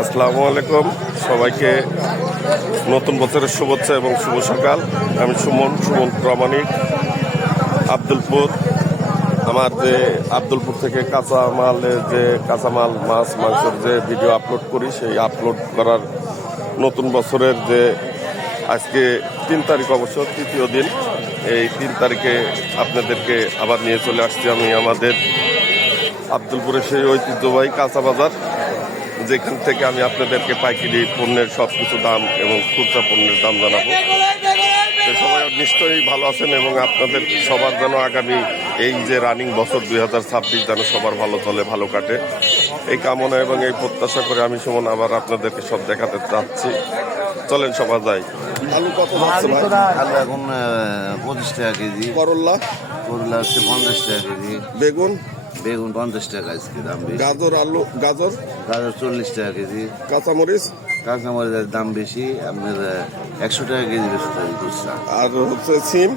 আসসালামু আলাইকুম। সবাইকে নতুন বছরের শুভেচ্ছা এবং শুভ সকাল। আমি সুমন সুমন প্রামাণিক, আব্দুলপুর। আমার যে আব্দুলপুর থেকে কাঁচা মালের যে কাঁচামাল মাছ, মাংসের যে ভিডিও আপলোড করি, সেই আপলোড করার নতুন বছরের যে আজকে তিন তারিখ অবশ্য তৃতীয় দিন, এই তিন তারিখে আপনাদেরকে আবার নিয়ে চলে আসছি আমি আমাদের আব্দুলপুরের সেই ঐতিহ্যবাহী কাঁচা বাজার। যেখান থেকে আমি আপনাদেরকে পাইকারি পণ্যের সব কিছু দাম এবং খুচরা পণ্যের দাম জানাব। তো সবাই নিশ্চয়ই ভালো আছেন এবং আপনাদের সবার যেন আগামী এই যে রানিং বছর দুই হাজার ছাব্বিশ যেন সবার ভালো চলে ভালো কাটে। এই কামনা এবং এই প্রত্যাশা করে আমি সুমন আবার আপনাদেরকে সব দেখাতে চাচ্ছি চলেন সবাই যাই। আলু কত আলু এখন পঁচিশ টাকা কেজি। করল্লা করলা হচ্ছে পঞ্চাশ টাকা কেজি। বেগুন? বেগুন পঞ্চাশ টাকা আজকে দাম বেশি। গাজর আলু গাজর? গাজর চল্লিশ টাকা কেজি। কাঁচামরিচ? কাঁচামরিচের দাম বেশি আপনার একশো টাকা কেজি বেশি আর হচ্ছে সিম?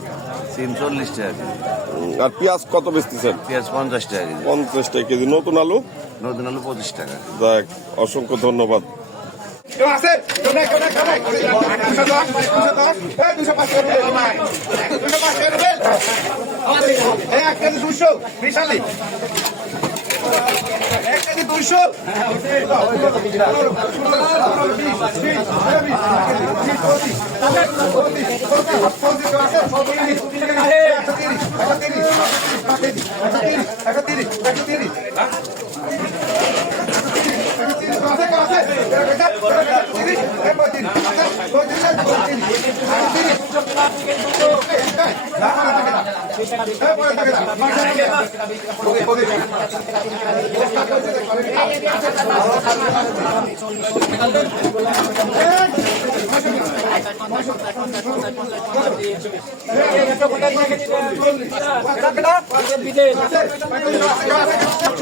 সিম চল্লিশ টাকা কেজি। আর পেঁয়াজ কত বেচতেছেন? পেঁয়াজ পঞ্চাশ টাকা কেজি। পঞ্চাশ টাকা কেজি। নতুন আলু? নতুন আলু পঁচিশ টাকা। দেখ অসংখ্য ধন্যবাদ। কেউ আছে কেউ নাই কেউ নাই কেউ নাই দুশো দশ দুশো দশ এই দুশো পাঁচ করে দুশো পাঁচ করে এক কেজি দুশো বিশালি এক কেজি দুশো একশো তিরিশ একশো তিরিশ কম চাই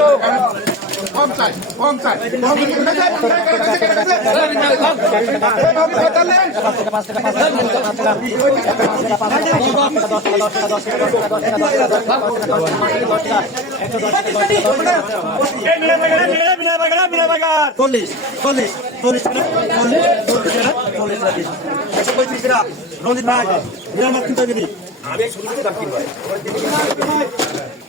কম চাই চল্লিশ চল্লিশ চল্লিশ চল্লিশ চল্লিশ চল্লিশ একশো পঁয়ত্রিশ রঞ্জিত ভাই বিরাট মাছ কিনতে দিবি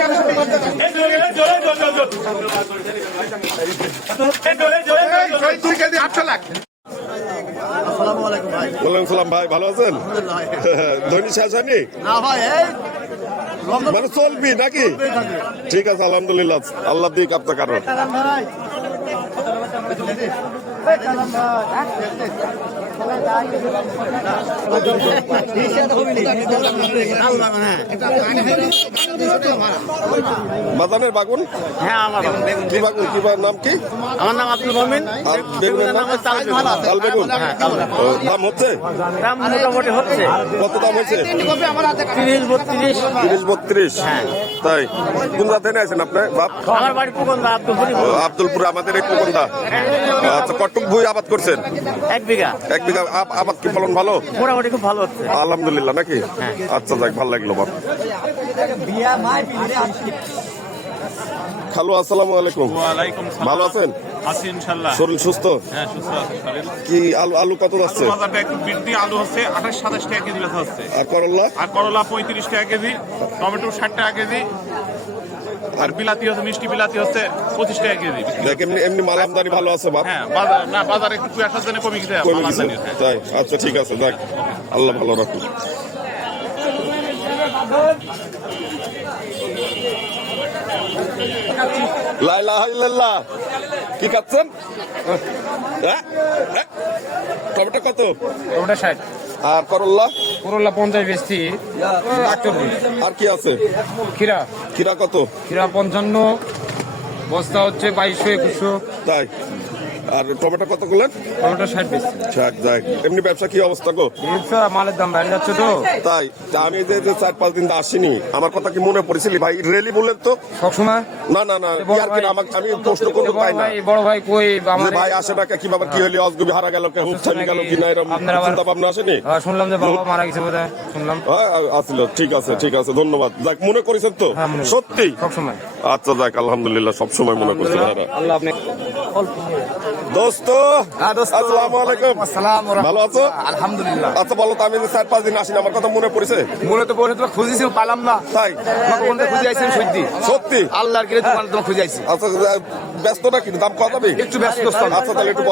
টাকা ভাই আচ্ছা আচ্ছা সালাম ভালো আছেন? ধনী শেষ হয়নি? মানে চলবি নাকি? ঠিক আছে আলহামদুলিল্লাহ। আল্লাহ দিক আপনার কারণ। বাদানের বাগুন? হ্যাঁ আমার কি বাগুন কি নাম কি? আমার নাম আব্দুল মমিন। আর বেগুনের নাম তাল বেগুন। দাম হচ্ছে? দাম মোটামুটি হচ্ছে। কত দাম হচ্ছে তিরিশ বত্রিশ। তিরিশ বত্রিশ। তাই কোন জাতে আছেন আপনি? বাপ? আমার বাড়ি পুকন্দা আব্দুলপুরি আব্দুলপুর আমাদের এই কুকন্দা। আচ্ছা কটুক ভুই আবাদ করছেন? এক বিঘা। এক বিঘা আবাদ কি ফলন ভালো? মোটামুটি খুব ভালো হচ্ছে। আলহামদুলিল্লাহ নাকি? আচ্ছা যাক ভালো লাগল বাপ। খালু আসসালামু আলাইকুম। ভালো আছেন? আছি ইনশাল্লাহ। শরীর সুস্থ? হ্যাঁ সুস্থ আছি শরীর। কি আলু আলু কত যাচ্ছে? আলু বাজারটা একটু বৃদ্ধি আলু হচ্ছে আঠাশ সাতাশ টাকা কেজি বেচা হচ্ছে। আর করলা? আর করলা পঁয়ত্রিশ টাকা কেজি টমেটো ষাট টাকা কেজি আর বিলাতি হচ্ছে মিষ্টি বিলাতি হচ্ছে পঁচিশ টাকা কেজি দেখ এমনি এমনি মাল আমদানি ভালো আছে বাপ। হ্যাঁ বাজার না বাজার একটু কুয়াশার জন্য কমে গেছে কমে গেছে। তাই আচ্ছা ঠিক আছে দেখ। আল্লাহ ভালো রাখুন লাইলা কি হ্যাঁ? হ্যাঁ? টমেটো কত? টমেটো ষাট। আর করল্লা করল্লা পঞ্চাশ বেশি। আর কি আছে? খিরা খিরা কত? খিরা পঞ্চান্ন। বস্তা হচ্ছে বাইশশো একুশশো। তাই। আর টমেটো কত করলেন? টমেটো ষাট ষাট যাক এমনি ব্যবসা কি অবস্থা গো? ব্যবসা মালের দাম বেড়ে যাচ্ছে তো। তাই তা আমি যে যে চার পাঁচ দিন তো আসিনি আমার কথা কি মনে পড়েছিলি ভাই রেলি বললেন তো? সবসময় না না না ইয়ার কি আমাকে আমি প্রশ্ন করতে পাই না। বড় ভাই কই? ভাই আসে না কি বাবা কি হলি অজগুবি হারা গেল কে? হুপছানি গেল কি না? এরকম চিন্তা ভাবনা আসেনি? হ্যাঁ, শুনলাম যে বাবা মারা গেছে বোধ শুনলাম। হ্যাঁ, আসলো ঠিক আছে ঠিক আছে ধন্যবাদ। যাক মনে করেছেন তো? হ্যাঁ। সত্যি? সবসময় আচ্ছা যাক আলহামদুলিল্লাহ সবসময় মনে করছেন আল্লাহ আপনি দোস্ত হ্যাঁ, আসসালামু আলাইকুম। আসসালাম ভালো আছো? আলহামদুলিল্লাহ। আচ্ছা বলো তো আমি চার পাঁচ দিন আসিনি আমার কথা মনে পড়েছে? মূলত বলে তোমার খুঁজেছি পালাম না। তাই? তোমাকে কোনটা খুঁজে আইছি সত্যি। সত্যি? আল্লাহর কিরে তোমার তোমার খুঁজে আইছি। আচ্ছা যা- ব্যস্ত নাকি? দাম কত হবে একটু ব্যস্ত আচ্ছা তাহলে একটু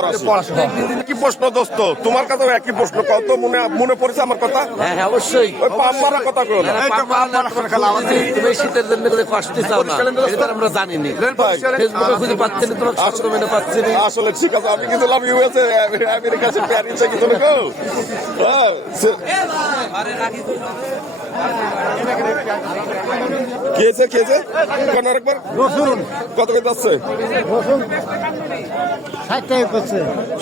কি প্রশ্ন দোস্ত? তোমার কাছেও একই প্রশ্ন। কত মনে মনে পড়েছে আমার কথা? হ্যাঁ হ্যাঁ অবশ্যই। ওই কথা কো তো। তুমি শীতের জন্য করে কষ্ট চাও না? এটা আমরা জানি নি ফেসবুকে খুঁজে পাচ্ছি না তোমার মেনে আসলে ঠিক আছে আমি গেছিলাম ইউএসএ আমেরিকা সে প্যারিসে কিছু না গো হ্যাঁ, সে- খেয়েছে খেয়েছে? কোন আরেকবার? কত করে যাচ্ছে? ষাট টাকা করছে।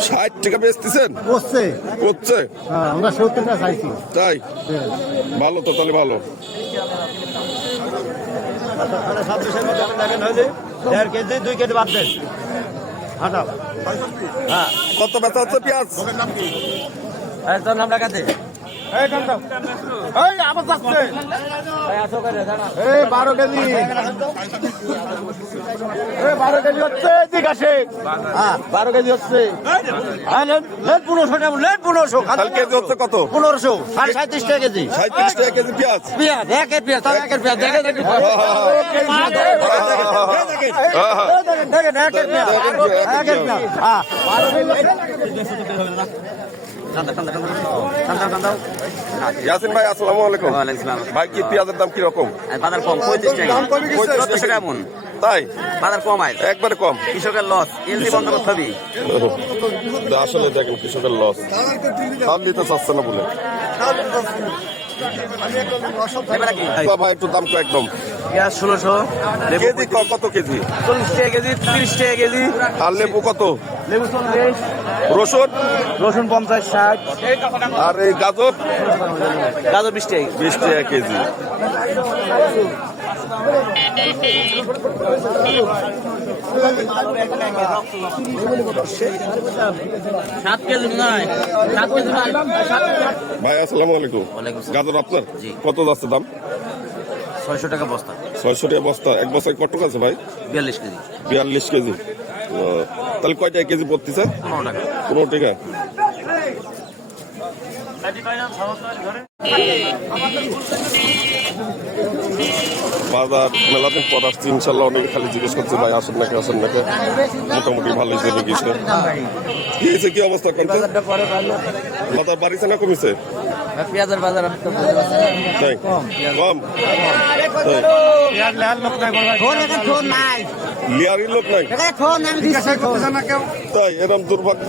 ষাট টাকা বেচতেছেন করছে। করছে? হ্যাঁ, আমরা সত্তর টাকা চাইছি। তাই? ভালো তো তাহলে ভালো। দেড় কেজি দুই কেজি বাদ দেন। হাঁটাও কত ব্যথা হচ্ছে পেঁয়াজ? তোর নাম ডাকাতে? এই বারো কেজি এই বারো কেজি হচ্ছে ঠিক আছে বারো কেজি হচ্ছে পনেরোশো টাকা লেট পনেরোশো কেজি হচ্ছে কত পনেরোশো সাড়ে সাঁত্রিশ টাকা কেজি সাঁত্রিশ টাকা কেজি পেঁয়াজ পেঁয়াজ একের পেঁয়াজ তাও একের পেঁয়াজ দেখে দেখে দেখেন একের পেঁয়াজ একের পেঁয়াজ হ্যাঁ ইয়াসিন ভাই আসসালামু আলাইকুম। ভাই কি পেঁয়াজের দাম কি রকম বাজার কম পঁয়ত্রিশ টাকা। চোদ্দশো টাকা মন তাই? বাজার কম আয় একবারে কম। কৃষকের লস এলসি বন্ধ করতে হবে। আসলে দেখেন কৃষকের লস দাম দিতে চাচ্ছে না বলে। ভাই একটু দাম কম একদম। পেঁয়াজ ষোলোশো কেজি ক- কত কেজি? চল্লিশ টাকা কেজি তিরিশ টাকা কেজি। আর লেবু কত? লেবু চল্লিশ। রসুন? রসুন পঞ্চাশ ষাট। আর এই গাজর? গাজর বিশ টাকা বিশ টাকা কেজি। ভাই আসসালামু আলাইকুম। গাজর আপনার? কত যাচ্ছে দাম? ছয়শো টাকা বস্তা। ছয়শো টাকা বস্তা। এক বস্তায় কত আছে ভাই? বিয়াল্লিশ কেজি। বিয়াল্লিশ কেজি। তাহলে কয় টাকা কেজি পড়তেছে? পনেরো টাকা। পনেরো টাকা। বাজার মেলাদিন পর আসছি ইনশাল্লাহ অনেকে খালি জিজ্ঞেস করছে ভাই আসেন নাকি আসেন নাকি? মোটামুটি ভালোই চলে গেছে কি হয়েছে কি অবস্থা করতে বাজার বাড়িছে না কমিছে? পেঁয়াজের বাজার তাই? কম তাই? লিয়ারি লোক নাই? তাই এরম দুর্ভাগ্য?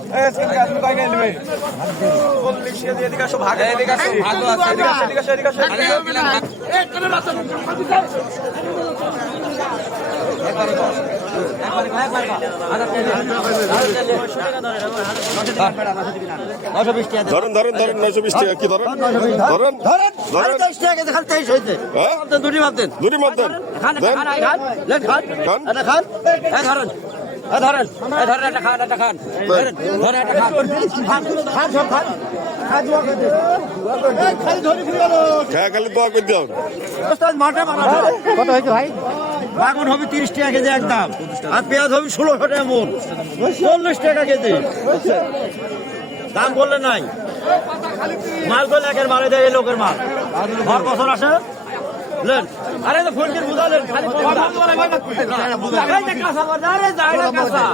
ধরেন ধরেন ধরেন নয়শো বিশ টাকা কি ধরেন? ধরেন ধরেন ধরেন। তেইশ টাকা খান তেইশ হয়েছে হ্যাঁ? দুটি দেন। দুটি মত দেন। খান খান খান খান। খান। খান। এই ধরেন এই ধরেন একটা খান একটা খান ধরেন ধরেন একটা খান খান খান সব খান খান জোয়া করে দেন। এই খালি ধরে ফিরে গেল খেয়া খালি দোয়া করে দিও মাঠে কত হয়েছে ভাই? বাগুন হবে তিরিশ টাকা কেজি একদম। আর পেঁয়াজ হবে ষোলোশো টাকা মন চল্লিশ টাকা কেজি। দাম বললে নাই। মাল করলে একের মালে দেয় এই লোকের মাল। ঘর বছর আসে লেন। আরে তো ফোনকে বুঝালেন খালি বুঝা কাঁচা আরে যায় না কাঁচা